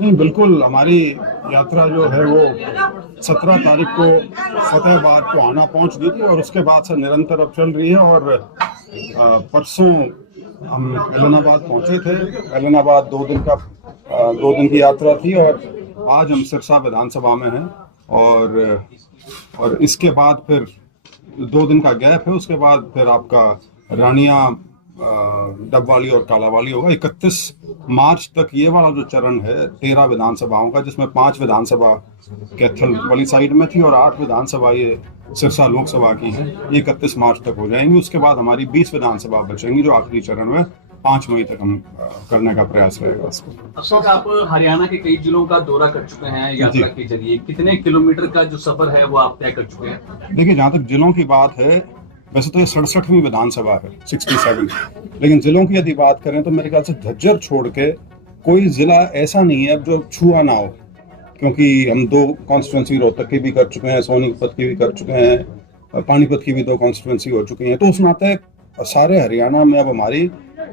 नहीं, बिल्कुल हमारी यात्रा जो है वो 17 तारीख को फतेहाबाद को आना पहुंच गई थी और उसके बाद से निरंतर अब चल रही है। और परसों हम एलनाबाद पहुंचे थे। एलनाबाद 2 दिन की यात्रा थी और आज हम सिरसा विधानसभा में हैं। और इसके बाद फिर 2 दिन का गैप है। उसके बाद फिर आपका रानिया, डबवाली और कालावाली होगा। 31 मार्च तक ये वाला जो चरण है 13 विधानसभाओं का, जिसमें 5 विधानसभा कैथल वाली साइड में थी और 8 विधानसभा ये सिरसा लोकसभा की है, ये 31 मार्च तक हो जाएंगी। उसके बाद हमारी 20 विधानसभा बचेंगी जो आखिरी चरण में 5 मई तक हम करने का प्रयास रहेगा इसको। अशोक, आप हरियाणा के कई जिलों का दौरा कर चुके हैं यात्रा के जरिए। कितने किलोमीटर का जो सफर है वो आप तय कर चुके हैं? देखिए, जहाँ तक जिलों की बात है, वैसे तो ये 67वीं विधानसभा है, 67, लेकिन जिलों की यदि बात करें तो मेरे ख्याल से झज्जर छोड़ के कोई जिला ऐसा नहीं है जो छुआ ना हो, क्योंकि हम 2 कॉन्स्टिट्यूंसी रोहतक की भी कर चुके हैं, सोनीपत की भी कर चुके हैं, पानीपत की भी 2 कॉन्स्टिट्यूंसी हो चुकी हैं। तो उस नाते सारे हरियाणा में अब हमारी,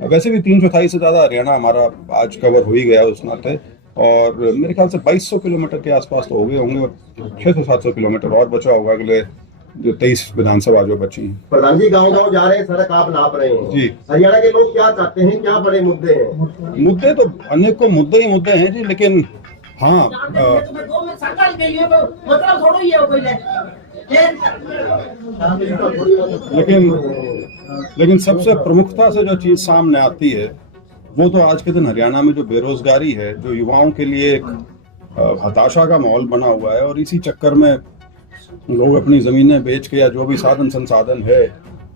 वैसे भी 3/4 से ज़्यादा हरियाणा हमारा आज कवर हो ही गया उस नाते। और मेरे ख्याल से 2200 किलोमीटर के आसपास तो हो गए होंगे और 600-700 किलोमीटर और बचा होगा अगले जो 23 विधानसभा जो बची हैं। प्रधान जी, गाँव-गाँव जा रहे हैं, सड़क आप नाप रहे हैं जी। हरियाणा के लोग क्या चाहते हैं, क्या बड़े मुद्दे हैं? मुद्दे तो अनेकों मुद्दे ही मुद्दे हैं जी, लेकिन हाँ, लेकिन सबसे प्रमुखता से जो चीज सामने आती है वो तो आज के दिन हरियाणा में जो बेरोजगारी है, जो युवाओं के लिए एक हताशा का माहौल बना हुआ है, और इसी चक्कर में लोग अपनी जमीनें बेच के या जो भी साधन संसाधन है,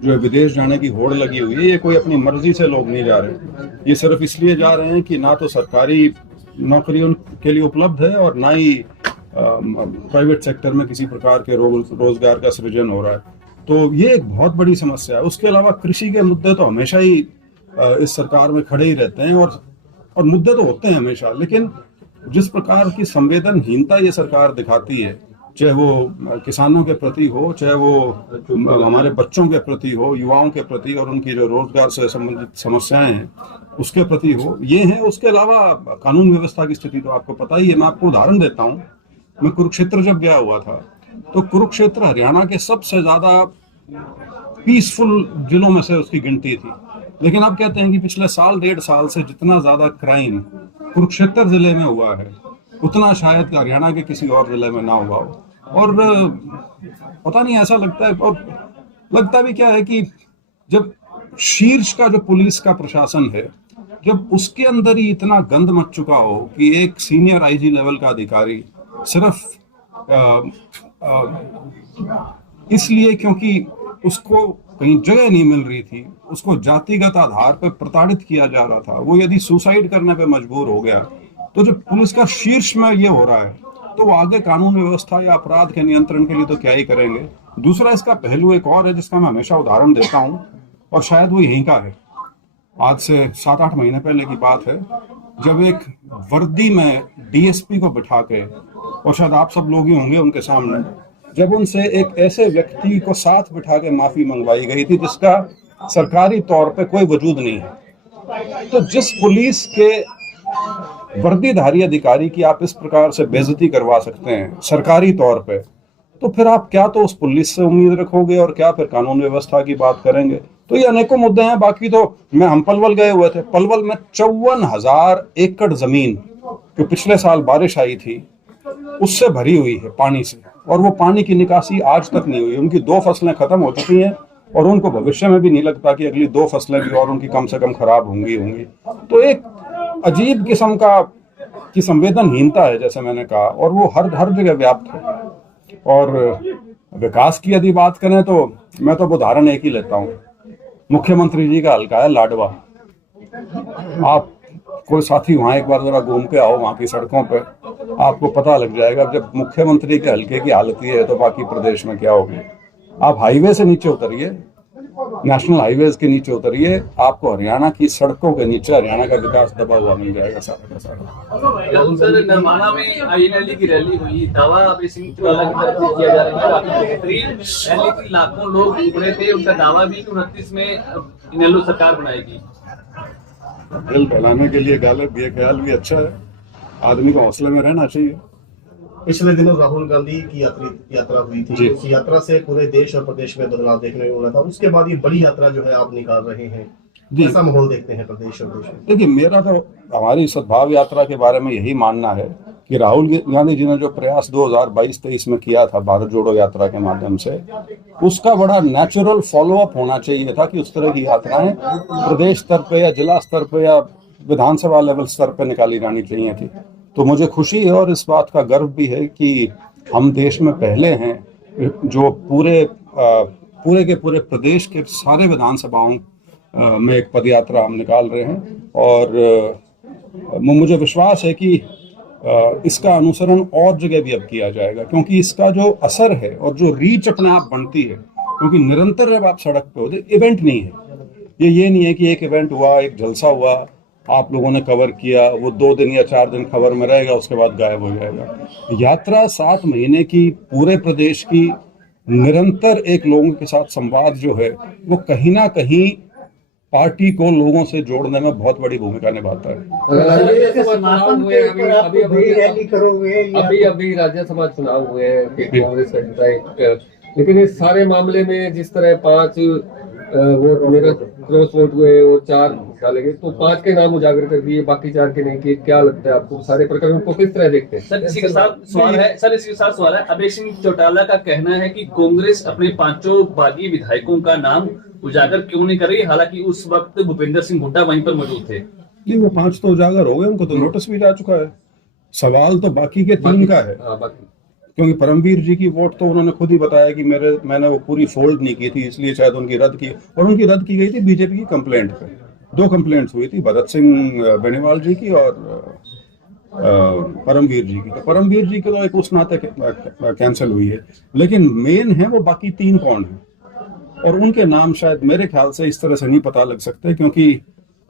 जो विदेश जाने की होड़ लगी हुई है, ये कोई अपनी मर्जी से लोग नहीं जा रहे। ये सिर्फ इसलिए जा रहे हैं कि ना तो सरकारी नौकरी उनके लिए उपलब्ध है और ना ही प्राइवेट सेक्टर में किसी प्रकार के रोजगार का सृजन हो रहा है। तो ये एक बहुत बड़ी समस्या है। उसके अलावा कृषि के मुद्दे तो हमेशा ही इस सरकार में खड़े ही रहते हैं और मुद्दे तो होते हैं हमेशा, लेकिन जिस प्रकार की संवेदनहीनता ये सरकार दिखाती है, चाहे वो किसानों के प्रति हो, चाहे वो हमारे बच्चों के प्रति हो, युवाओं के प्रति, और उनकी जो रोजगार से संबंधित समस्याएं हैं उसके प्रति हो, ये है। उसके अलावा कानून व्यवस्था की स्थिति तो आपको पता ही है। मैं आपको उदाहरण देता हूँ। मैं कुरुक्षेत्र जब गया हुआ था तो कुरुक्षेत्र हरियाणा के सबसे ज्यादा पीसफुल जिलों में से उसकी गिनती थी, लेकिन अब कहते हैं कि पिछले 1.5 साल से जितना ज्यादा क्राइम कुरुक्षेत्र जिले में हुआ है उतना शायद हरियाणा के किसी और जिले में ना हुआ हो। और पता नहीं, ऐसा लगता है, और लगता भी क्या है कि जब शीर्ष का जो पुलिस का प्रशासन है, जब उसके अंदर ही इतना गंद मच चुका हो कि एक सीनियर आईजी लेवल का अधिकारी सिर्फ इसलिए क्योंकि उसको कहीं जगह नहीं मिल रही थी, उसको जातिगत आधार पर प्रताड़ित किया जा रहा था, वो यदि सुसाइड करने पे मजबूर हो गया, तो जब पुलिस का शीर्ष में ये हो रहा है तो वो आगे कानून व्यवस्था या अपराध के नियंत्रण के लिए तो क्या ही करेंगे। दूसरा इसका पहलू एक और है जिसका मैं हमेशा उदाहरण देता हूँ, और शायद वो यहीं का है। आज से 7-8 महीने पहले की बात है, जब एक वर्दी में डीएसपी को बिठा के, और शायद आप सब लोग ही होंगे उनके सामने, जब उनसे एक ऐसे व्यक्ति को साथ बिठा के माफी मंगवाई गई थी जिसका सरकारी तौर पे कोई वजूद नहीं है। तो जिस पुलिस के वर्दीधारी अधिकारी की आप इस प्रकार से बेइज्जती करवा सकते हैं सरकारी तौर पे, तो फिर आप क्या तो उस पुलिस से उम्मीद रखोगे और क्या फिर कानून व्यवस्था की बात करेंगे। तो ये अनेकों मुद्दे हैं। बाकी तो हम पलवल गए हुए थे। पलवल में 54,000 एकड़ जमीन जो पिछले साल बारिश आई थी उससे भरी हुई है पानी से, और वो पानी की निकासी आज तक नहीं हुई। उनकी 2 फसलें खत्म हो चुकी हैं और उनको भविष्य में भी नहीं लगता कि अगली 2 फसलें भी और उनकी कम से कम खराब होंगी। तो एक अजीब किस्म की संवेदनहीनता है, जैसे मैंने कहा, और वो हर जगह व्याप्त है। और विकास की यदि बात करें तो मैं तो उदाहरण एक ही लेता हूँ। मुख्यमंत्री जी का हल्का है लाडवा। आप कोई साथी वहां एक बार जरा घूम के आओ, वहां की सड़कों पे आपको पता लग जाएगा। जब मुख्यमंत्री के हल्के की हालत ये है तो बाकी प्रदेश में क्या होगी। आप हाईवे से नीचे उतरिए, नेशनल हाईवेज के नीचे उतरिए, आपको हरियाणा की सड़कों के नीचे हरियाणा का विकास दबा हुआ मिल जाएगा सारा का सारा। सर, नरमाना में आईएनएलडी की रैली हुई, दावा अब सिंह चौला की तरफ से किया जा रहा है। रैली की लाखों लोग उमड़े थे, उनका दावा भी 29 में इनेलो सरकार बनाएगी। दिल बहलाने के लिए गालिब, ये ख्याल भी अच्छा है, आदमी को हौसले में रहना चाहिए। पिछले दिनों राहुल गांधी की यात्रा हुई जी। थी, उस यात्रा से पूरे देश और प्रदेश में बदलाव देखने को मिला था। उसके बाद ये बड़ी यात्रा जो है आप निकाल रहे हैं, जी। कैसा माहौल देखते हैं प्रदेश और देश में? देखिए, मेरा तो हमारी सद्भाव यात्रा के बारे में यही मानना है कि राहुल गांधी जी ने जो प्रयास 2022-23 में किया था भारत जोड़ो यात्रा के माध्यम से, उसका बड़ा नेचुरल फॉलो अप होना चाहिए था कि उस तरह की यात्राएं प्रदेश स्तर पे या जिला स्तर पे या विधानसभा लेवल स्तर पे निकाली जानी चाहिए थी। तो मुझे खुशी है और इस बात का गर्व भी है कि हम देश में पहले हैं जो पूरे के पूरे प्रदेश के सारे विधानसभाओं में एक पदयात्रा हम निकाल रहे हैं। और मुझे विश्वास है कि इसका अनुसरण और जगह भी अब किया जाएगा, क्योंकि इसका जो असर है और जो रीच अपने आप बनती है, क्योंकि निरंतर जब आप सड़क पे होते, इवेंट नहीं है ये नहीं है कि एक इवेंट हुआ, एक जलसा हुआ, आप लोगों ने कवर किया, वो 2 दिन या 4 दिन खबर में रहेगा, उसके बाद गायब हो जाएगा। यात्रा 7 महीने की पूरे प्रदेश की निरंतर एक लोगों के साथ संवाद जो है, वो कहीं ना कहीं पार्टी को लोगों से जोड़ने में बहुत बड़ी भूमिका निभाता है। अभी राज्यसभा चुनाव हुए हैं कि कांग्रेस का विधायक, लेकिन इस सारे मामले में जिस तरह 5 वोट मेरे क्रॉस वोट हुए और 4 डाले गए, तो 5 के नाम उजागर कर दिए, बाकी 4 के नहीं किए। क्या लगता है आपको, सारे प्रकरण को किस तरह देखते हैं? सर इसी के साथ सवाल है अभय सिंह चौटाला का कहना है कि कांग्रेस अपने 5 बागी विधायकों का नाम उजागर क्यों नहीं कर रही, हालांकि उस वक्त भूपेंद्र सिंह हुड्डा वहीं पर मौजूद थे। नहीं, वो 5 तो उजागर हो गए, उनको तो नोटिस भी जा चुका है। सवाल तो बाकी के 3 का है, क्योंकि परमवीर जी की वोट तो उन्होंने खुद ही बताया कि मैंने वो पूरी फोल्ड नहीं की थी, इसलिए शायद उनकी रद्द की, और उनकी रद्द की गई थी बीजेपी की कंप्लेंट पे। 2 कंप्लेंट्स हुई थी, भरत सिंह बेनीवाल जी की और परमवीर जी की। तो परमवीर जी की तो एक उस नाते कैंसिल हुई है, लेकिन मेन है वो बाकी 3 कौन है, और उनके नाम शायद मेरे ख्याल से इस तरह से नहीं पता लग सकते, क्योंकि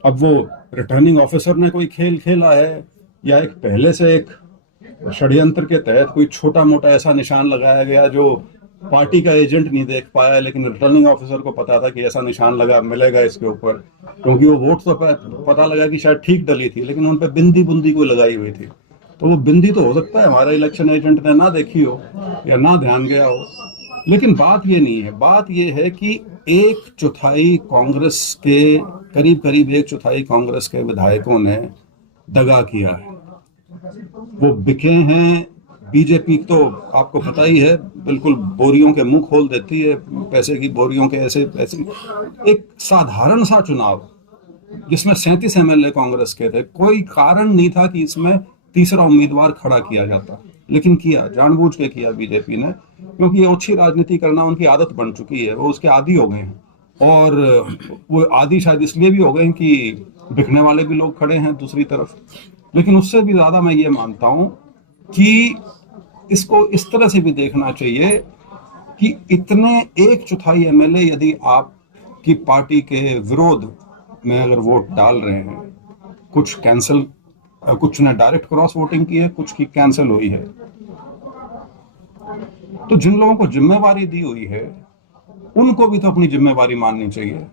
अब वो रिटर्निंग ऑफिसर ने कोई खेल खेला है या एक पहले से एक षड्यंत्र के तहत कोई छोटा मोटा ऐसा निशान लगाया गया जो पार्टी का एजेंट नहीं देख पाया, लेकिन रिटर्निंग ऑफिसर को पता था कि ऐसा निशान लगा मिलेगा इसके ऊपर, क्योंकि वो वोट तो पता लगा कि शायद ठीक डली थी, लेकिन उन पर बिंदी बुंदी कोई लगाई हुई थी। तो वो बिंदी तो हो सकता है हमारा इलेक्शन एजेंट ने ना देखी हो या ना ध्यान गया हो, लेकिन बात ये नहीं है। बात ये है कि 1/4 कांग्रेस के करीब 1/4 कांग्रेस के विधायकों ने दगा किया है, वो बिके हैं। बीजेपी तो आपको पता ही है, बिल्कुल बोरियों के मुंह खोल देती है, पैसे की बोरियों के ऐसे। एक साधारण सा चुनाव जिसमें 37 MLA कांग्रेस के थे, कोई कारण नहीं था कि इसमें तीसरा उम्मीदवार खड़ा किया जाता, लेकिन किया, जानबूझ के किया बीजेपी ने, क्योंकि ये ओछी राजनीति करना उनकी आदत बन चुकी है, वो उसके आदी हो गए हैं। और वो आदी शायद इसलिए भी हो गए हैं कि बिकने वाले भी लोग खड़े हैं दूसरी तरफ। लेकिन उससे भी ज्यादा मैं ये मानता हूं कि इसको इस तरह से भी देखना चाहिए कि इतने 1/4 MLA यदि आपकी पार्टी के विरोध में अगर वोट डाल रहे हैं, कुछ कैंसिल, कुछ ने डायरेक्ट क्रॉस वोटिंग की है, कुछ की कैंसिल हुई है, तो जिन लोगों को जिम्मेवारी दी हुई है उनको भी तो अपनी जिम्मेवारी माननी चाहिए।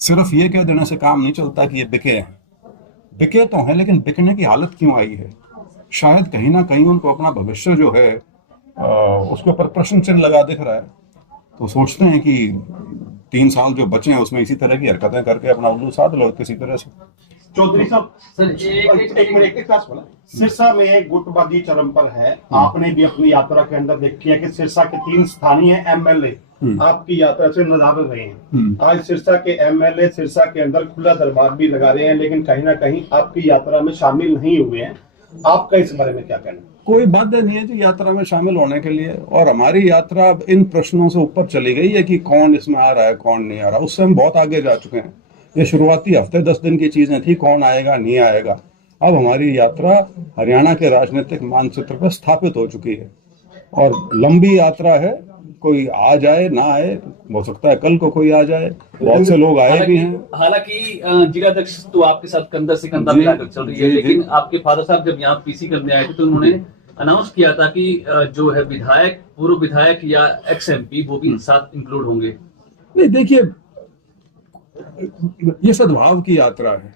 सिर्फ ये कह देने से काम नहीं चलता कि ये बिके हैं। बिके तो हैं, लेकिन बिकने की हालत क्यों आई है? शायद कहीं ना कहीं उनको अपना भविष्य जो है उसके ऊपर प्रश्न चिन्ह लगा दिख रहा है, तो सोचते हैं कि 3 साल जो बचे हैं उसमें इसी तरह की हरकतें करके अपना उल्लू साध लो किसी तरह से। चौधरी साहब, सर एक बात बोला, सिरसा में गुटबाजी चरम पर है। आपने भी अपनी यात्रा के अंदर देखी है कि सिरसा के 3 स्थानीय MLA आपकी यात्रा से नदारद रहे हैं। आज सिरसा के MLA सिरसा के अंदर खुला दरबार भी लगा रहे हैं, लेकिन कहीं ना कहीं आपकी यात्रा में शामिल नहीं हुए हैं। आपका इस बारे में क्या कहना? कोई बाध्य नहीं है जी यात्रा में शामिल होने के लिए, और हमारी यात्रा अब इन प्रश्नों से ऊपर चली गई है कि कौन इसमें आ रहा है कौन नहीं आ रहा, उससे हम बहुत आगे जा चुके हैं। ये शुरुआती हफ्ते 10 दिन की चीजें थी, कौन आएगा नहीं आएगा। अब हमारी यात्रा हरियाणा के राजनीतिक मानचित्र पर स्थापित हो चुकी है और लंबी यात्रा है। कोई आ जाए ना आए, हो सकता है कल को कोई आ जाए, बहुत से लोग आए भी हैं। हालांकि जिलाध्यक्ष तो आपके साथ कंधा से कंधा मिलाकर चल रही है, लेकिन आपके फादर साहब जब यहाँ पीसी करने आए थे तो उन्होंने अनाउंस किया था कि जो है विधायक, पूर्व विधायक या ex-MP वो भी साथ इंक्लूड होंगे। नहीं, देखिए, ये सद्भाव की यात्रा है।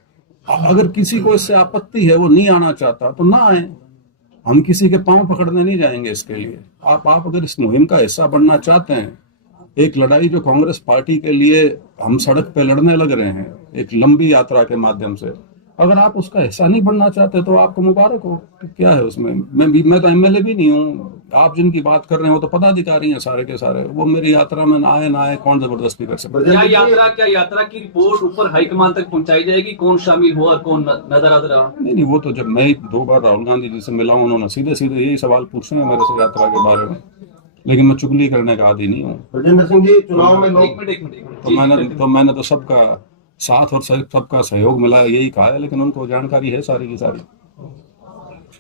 अगर किसी को इससे आपत्ति है, वो नहीं आना चाहता, तो ना आए। हम किसी के पांव पकड़ने नहीं जाएंगे इसके लिए। आप अगर इस मुहिम का हिस्सा बनना चाहते हैं, एक लड़ाई जो कांग्रेस पार्टी के लिए हम सड़क पे लड़ने लग रहे हैं एक लंबी यात्रा के माध्यम से, अगर आप उसका हिस्सा नहीं बनना चाहते तो आपको मुबारक हो। क्या है उसमें? मैं तो एमएलए भी नहीं हूँ। आप जिनकी बात कर रहे हैं वो तो पदाधिकारी हैं सारे के सारे। वो मेरी यात्रा में ना आए कौन जबरदस्ती कर सकता है? क्या यात्रा की रिपोर्ट ऊपर हाईकमान तक पहुंचाई जाएगी, कौन शामिल हुआ और कौन नजर आ रहा? नहीं, वो तो जब मैं 2 बार राहुल गांधी जी से मिला हूं, उन्होंने सीधे सीधे यही सवाल पूछे हैं मेरे से यात्रा के बारे में। लेकिन मैं चुगली करने का आदी नहीं हूँ। ब्रजेंद्र सिंह जी, चुनाव में लोग एक मिनट तो मैंने तो सबका साथ और सबका सहयोग मिला यही कहा है, लेकिन उनको जानकारी है सारी की सारी।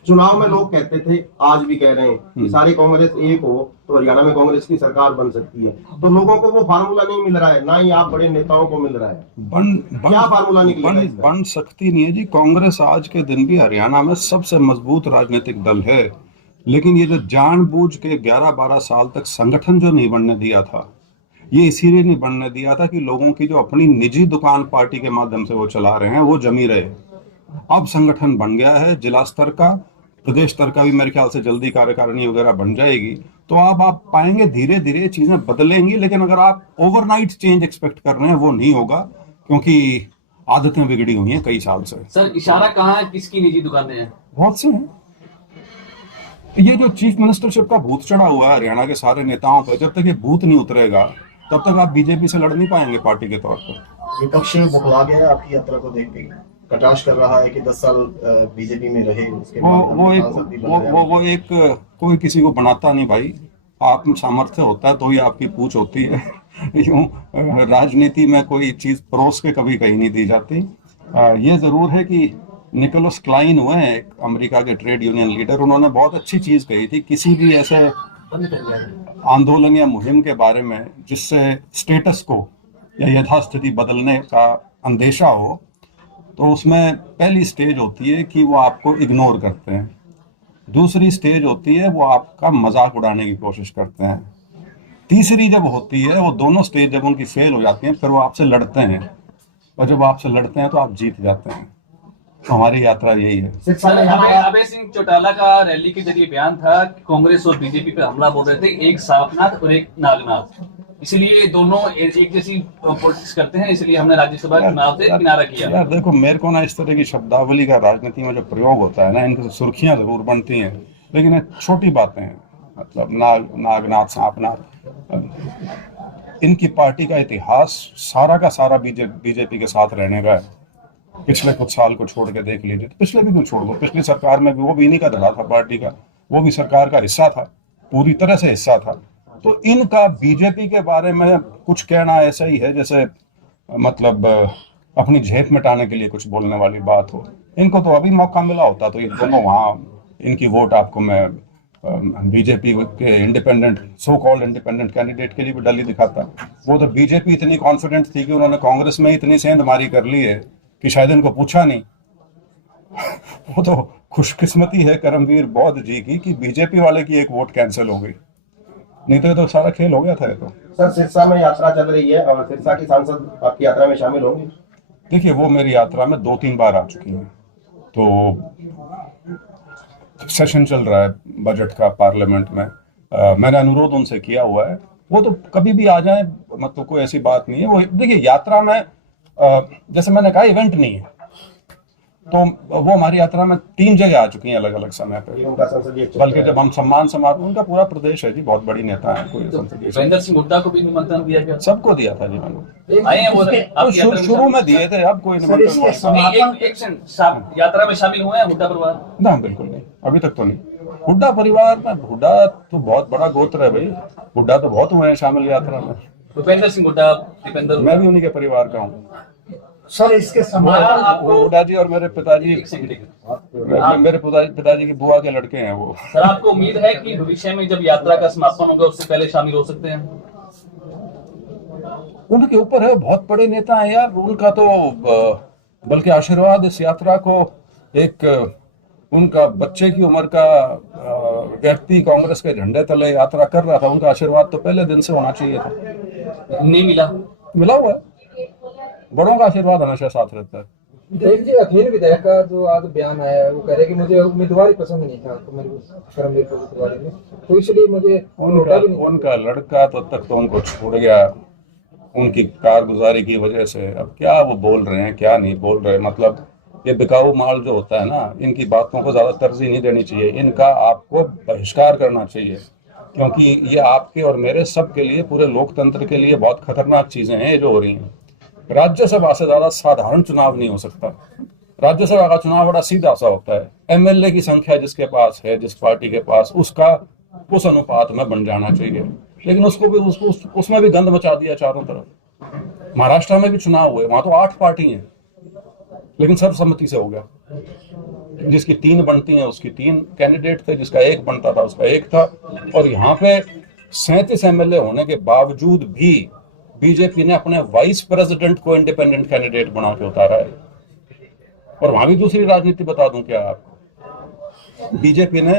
चुनाव में लोग कहते थे, आज भी कह रहे हैं कि सारी कांग्रेस एक हो तो हरियाणा में कांग्रेस की सरकार बन सकती है। तो लोगों को वो फार्मूला नहीं मिल रहा है, ना ही आप बड़े नेताओं को मिल रहा है। क्या फार्मूला निकलेगा इसका? बन सकती नहीं है जी। कांग्रेस आज के दिन भी हरियाणा में सबसे मजबूत राजनीतिक दल है, लेकिन ये जो जानबूझ के 11-12 साल तक संगठन जो नहीं बनने दिया था, ये इसीलिए नहीं बनने दिया था कि लोगों की जो अपनी निजी दुकान पार्टी के माध्यम से वो चला रहे हैं वो जमी रहे। अब संगठन बन गया है जिला स्तर का, प्रदेश स्तर का भी मेरे ख्याल से जल्दी कार्यकारिणी वगैरह बन जाएगी। तो अब आप पाएंगे धीरे धीरे चीजें बदलेंगी, लेकिन अगर आप ओवरनाइट चेंज एक्सपेक्ट कर रहे हैं वो नहीं होगा, क्योंकि आदतें बिगड़ी हुई हैं कई साल से। सर, इशारा कहाँ है, किसकी निजी दुकानें हैं? बहुत से हैं। ये जो चीफ मिनिस्टरशिप का भूत चढ़ा हुआ है हरियाणा के सारे नेताओं पर, जब तक ये भूत नहीं उतरेगा तब तक आप बीजेपी से लड़ नहीं पाएंगे पार्टी के तौर पर। विपक्ष बौखला गया है आपकी यात्रा को देख के, कटाक्ष कर रहा है कि 10 साल बीजेपी में रहे, उसके वो एक कोई किसी को बनाता नहीं भाई। आत्म सामर्थ्य होता है तो ही आपकी पूछ होती है। यूं राजनीति में कोई चीज परोस के कभी कहीं नहीं दी जाती। ये जरूर है कि निकोलस क्लाइन हुए हैं एक अमेरिका के ट्रेड यूनियन लीडर, उन्होंने बहुत अच्छी चीज कही थी, किसी भी ऐसे आंदोलन या मुहिम के बारे में जिससे स्टेटस को या यथास्थिति बदलने का अंदेशा हो, तो उसमें पहली स्टेज होती है कि वो आपको इग्नोर करते हैं, दूसरी स्टेज होती है वो आपका मजाक उड़ाने की कोशिश करते हैं, तीसरी जब होती है, वो दोनों स्टेज जब उनकी फेल हो जाती हैं फिर वो आपसे लड़ते हैं, और जब आपसे लड़ते हैं तो आप जीत जाते हैं। तो हमारी यात्रा यही है। अभय सिंह चौटाला का रैली के जरिए बयान था कि कांग्रेस और बीजेपी पे हमला बोल रहे थे, एक सापनाथ और एक नागनाथ, इसलिए दोनों एक जैसी पॉलिटिक्स करते हैं, इसलिए हमने राज्यसभा चुनाव से किनारा किया। यार देखो, मेरे को ना इस तरह की शब्दावली का राजनीति में जो प्रयोग होता है ना, इनकी सुर्खियां जरूर बनती हैं, लेकिन ये छोटी बातें हैं। मतलब नागनाथ, सांपनाथ, इनकी पार्टी का इतिहास सारा का सारा बीजेपी के साथ रहने का है। पिछले कुछ साल को छोड़ के देख लीजिए, तो पिछले भी कुछ छोड़ दो, पिछली सरकार में भी वो भी इन्हीं का धड़ा था पार्टी का, वो भी सरकार का हिस्सा था, पूरी तरह से हिस्सा था। तो इनका बीजेपी के बारे में कुछ कहना ऐसा ही है जैसे मतलब अपनी झेप मिटाने के लिए कुछ बोलने वाली बात हो। इनको तो अभी मौका मिला होता तो ये दोनों वहाँ, इनकी वोट आपको मैं बीजेपी के independent, so called independent candidate के लिए भी डली दिखाता। वो तो बीजेपी इतनी कॉन्फिडेंट थी कि उन्होंने कांग्रेस में इतनी सेंधमारी कर ली है कि शायद इनको पूछा नहीं। वो तो खुशकिस्मती है करमवीर बौद्ध जी की कि बीजेपी वाले की एक वोट कैंसिल हो गई, नहीं तो सारा खेल हो गया था। तो सर, सिरसा में यात्रा चल रही है और सिरसा की सांसद आपकी यात्रा में शामिल होंगे? देखिए, वो मेरी यात्रा में 2-3 बार आ चुकी हैं। तो सेशन चल रहा है बजट का पार्लियामेंट में, मैंने अनुरोध उनसे किया हुआ है, वो तो कभी भी आ जाए, मतलब कोई ऐसी बात नहीं है। वो देखिए, यात्रा में जैसे मैंने कहा इवेंट नहीं है, तो वो हमारी यात्रा में 3 जगह आ चुकी हैं अलग अलग समय पे। उनका संसदीय क्षेत्र बल्कि जब हम सम्मान समारोह, उनका पूरा प्रदेश है जी, बहुत बड़ी नेता है कोई संसदीय। भूपेंद्र सिंह हुड्डा को भी निमंत्रण दिया गया? सबको दिया था जी मैंने, आए हैं वो तो शुरू में दिए थे, अब कोई यात्रा में शामिल हुए हैं हुड्डा परिवार? ना, बिल्कुल नहीं, अभी तक तो नहीं। हुड्डा परिवार में, हुड्डा तो बहुत बड़ा गोत्र है भाई, हुड्डा तो बहुत हुए हैं शामिल यात्रा में। भूपेंद्र सिंह हुड्डा, दीपेंद्र, मैं भी उन्हीं के परिवार का हूँ सर। इसके हुड्डा जी और मेरे पिताजी, मेरे पिताजी की बुआ के लड़के हैं वो। सर, आपको उम्मीद है कि भविष्य में जब यात्रा का समापन होगा उससे पहले शामिल हो सकते हैं? उनके ऊपर है, बहुत बड़े नेता हैं यार, उनका तो बल्कि आशीर्वाद इस यात्रा को एक उनका बच्चे की उम्र का व्यक्ति कांग्रेस के झंडे तले यात्रा कर रहा था, उनका आशीर्वाद तो पहले दिन से होना चाहिए था। नहीं मिला? मिला हुआ है, बड़ों का आशीर्वाद हमेशा साथ रहता है। एक जी अखिल विधायक का जो आज बयान आया है वो कह रहे हैं कि मुझे उम्मीदवार ही पसंद नहीं था तो मेरे को के बारे में, तो इसलिए मुझे उनका लड़का तो तक तो उनको छोड़ गया उनकी कारगुजारी की वजह से। अब क्या वो बोल रहे हैं क्या नहीं बोल रहे, मतलब ये बिकाऊ माल जो होता है ना, इनकी बातों को ज्यादा तरजीह नहीं देनी चाहिए, इनका आपको बहिष्कार करना चाहिए, क्योंकि ये आपके और मेरे सब के लिए, पूरे लोकतंत्र के लिए बहुत खतरनाक चीजें हैं ये जो हो रही हैं। राज्यसभा से ज्यादा साधारण चुनाव नहीं हो सकता। राज्यसभा का चुनाव बड़ा सीधा सा होता है, एमएलए की संख्या जिसके पास है, जिस पार्टी के पास, उसका उस अनुपात में बन जाना चाहिए, लेकिन उसको भी उसमें भी गंद मचा दिया चारों तरफ। महाराष्ट्र में भी चुनाव हुए, वहां तो 8 पार्टी हैं, लेकिन सर्वसम्मति से हो गया। जिसकी 3 बनती हैं उसकी 3 कैंडिडेट थे, जिसका 1 बनता था उसका 1 था। और यहाँ पे 37 एमएलए होने के बावजूद भी बीजेपी ने अपने वाइस प्रेसिडेंट को इंडिपेंडेंट कैंडिडेट बना के उतारा है। और वहां भी दूसरी राजनीति बता दूं क्या आपको, बीजेपी ने,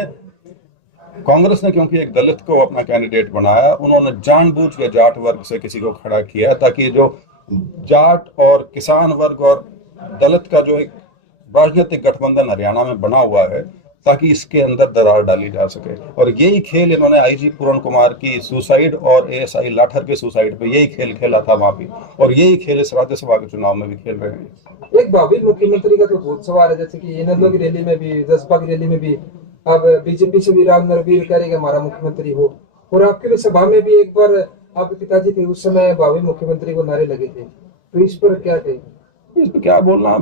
कांग्रेस ने क्योंकि एक दलित को अपना कैंडिडेट बनाया, उन्होंने जानबूझ के जाट वर्ग से किसी को खड़ा किया ताकि जो जाट और किसान वर्ग और दलित का जो एक राजनीतिक गठबंधन हरियाणा में बना हुआ है, ताकि इसके अंदर दरार डाली जा सके। और यही खेल इन्होंने आईजी पूर्ण कुमार की सुसाइड और एएसआई लाठर के सुसाइड पे यही खेल खेला था वहां भी, और यही खेल इस राज्यसभा के चुनाव में भी खेल रहे हैं। एक भावी मुख्यमंत्री का तो बहुत सवाल है, जैसे कि इनेलो की रैली में भी, जसपा की रैली में भी अब बीजेपी से भी राम नरवीर करेगा हमारा मुख्यमंत्री हो, और आपके सभा में भी एक बार आपके पिताजी थे उस समय भावी मुख्यमंत्री को नारे लगे थे, तो इस पर क्या कहें? इस पर क्या बोलना,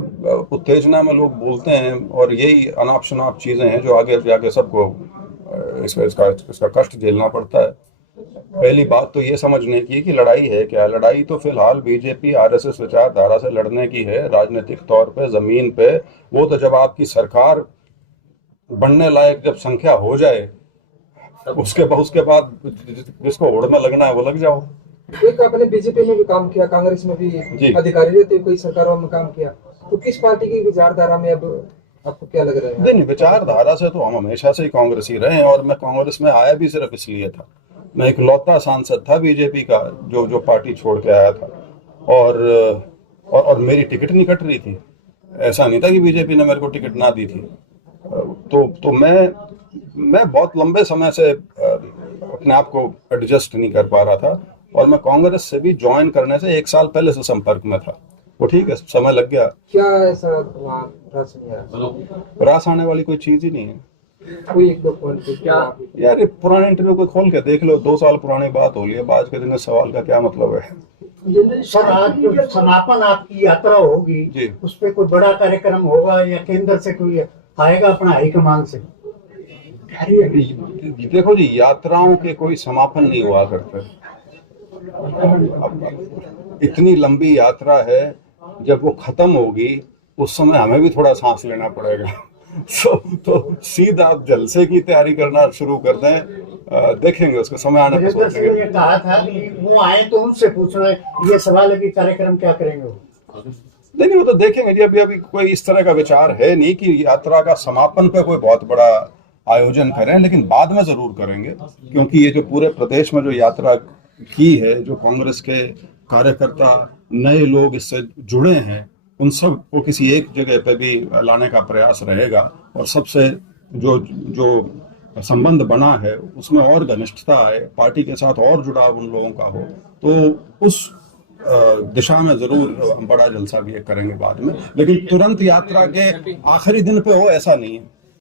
उत्तेजना में लोग बोलते हैं, और यही अनाप शनाप चीजें हैं जो आगे जाके सबको इसका कष्ट झेलना पड़ता है। पहली बात तो ये समझने की कि लड़ाई है क्या। लड़ाई तो फिलहाल बीजेपी आरएसएस विचारधारा से लड़ने की है, राजनीतिक तौर पे, जमीन पे। वो तो जब आपकी सरकार बनने लायक जब संख्या हो जाए, उसके बाद जिसको होड़ में लगना है वो लग जाओ। एक आपने बीजेपी में भी काम किया, कांग्रेस में भी अधिकारी रहते, कई सरकारों में काम किया, तो किस पार्टी की विचारधारा में अब आपको क्या लग रहा है? नहीं, विचारधारा से तो हम हमेशा से ही कांग्रेस ही रहे हैं, और मैं कांग्रेस में आया भी सिर्फ इसलिए था, मैं एक लौता सांसद था बीजेपी का जो पार्टी छोड़ के आया था, और मेरी टिकट नहीं कट रही थी। ऐसा नहीं था कि बीजेपी ने मेरे को टिकट ना दी थी। तो मैं बहुत लंबे समय से अपने आप को एडजस्ट नहीं कर पा रहा था, और मैं कांग्रेस से भी ज्वाइन करने से 1 साल पहले से संपर्क में था। वो ठीक है, समय लग गया। क्या ऐसा रास आने वाली कोई चीज ही नहीं है। कोई एक दो पॉइंट क्या यार, पुराने इंटरव्यू को खोल के देख लो, 2 साल पुरानी बात हो रही है, आज के दिन में सवाल का क्या मतलब है? सर, आज जो समापन आपकी यात्रा होगी उस पर कोई बड़ा कार्यक्रम होगा या केंद्र से कोई आएगा अपना हाईकमान से? देखो जी, यात्राओं के कोई समापन नहीं हुआ करते। इतनी लंबी यात्रा है, जब वो खत्म होगी उस समय हमें भी थोड़ा सांस लेना पड़ेगा। तो सीधा आप जलसे की तैयारी करना शुरू कर दें, देखेंगे उसका समय आने पर सोचेंगे। ये कहा था कि वो आए तो उनसे पूछना, ये सवाल है कि कार्यक्रम क्या करेंगे वो? नहीं, वो तो देखेंगे जी। अभी कोई इस तरह का विचार है नहीं कि यात्रा का समापन पे कोई बहुत बड़ा आयोजन करें, लेकिन बाद में जरूर करेंगे, क्योंकि ये जो पूरे प्रदेश में जो यात्रा की है, जो कांग्रेस के कार्यकर्ता, नए लोग इससे जुड़े हैं, उन सब को किसी एक जगह पे भी लाने का प्रयास रहेगा, और सबसे जो संबंध बना है उसमें और घनिष्ठता आए, पार्टी के साथ और जुड़ाव उन लोगों का हो, तो उस दिशा में जरूर हम बड़ा जलसा भी करेंगे बाद में, लेकिन तुरंत यात्रा के आखिरी दिन पे हो ऐसा नहीं है।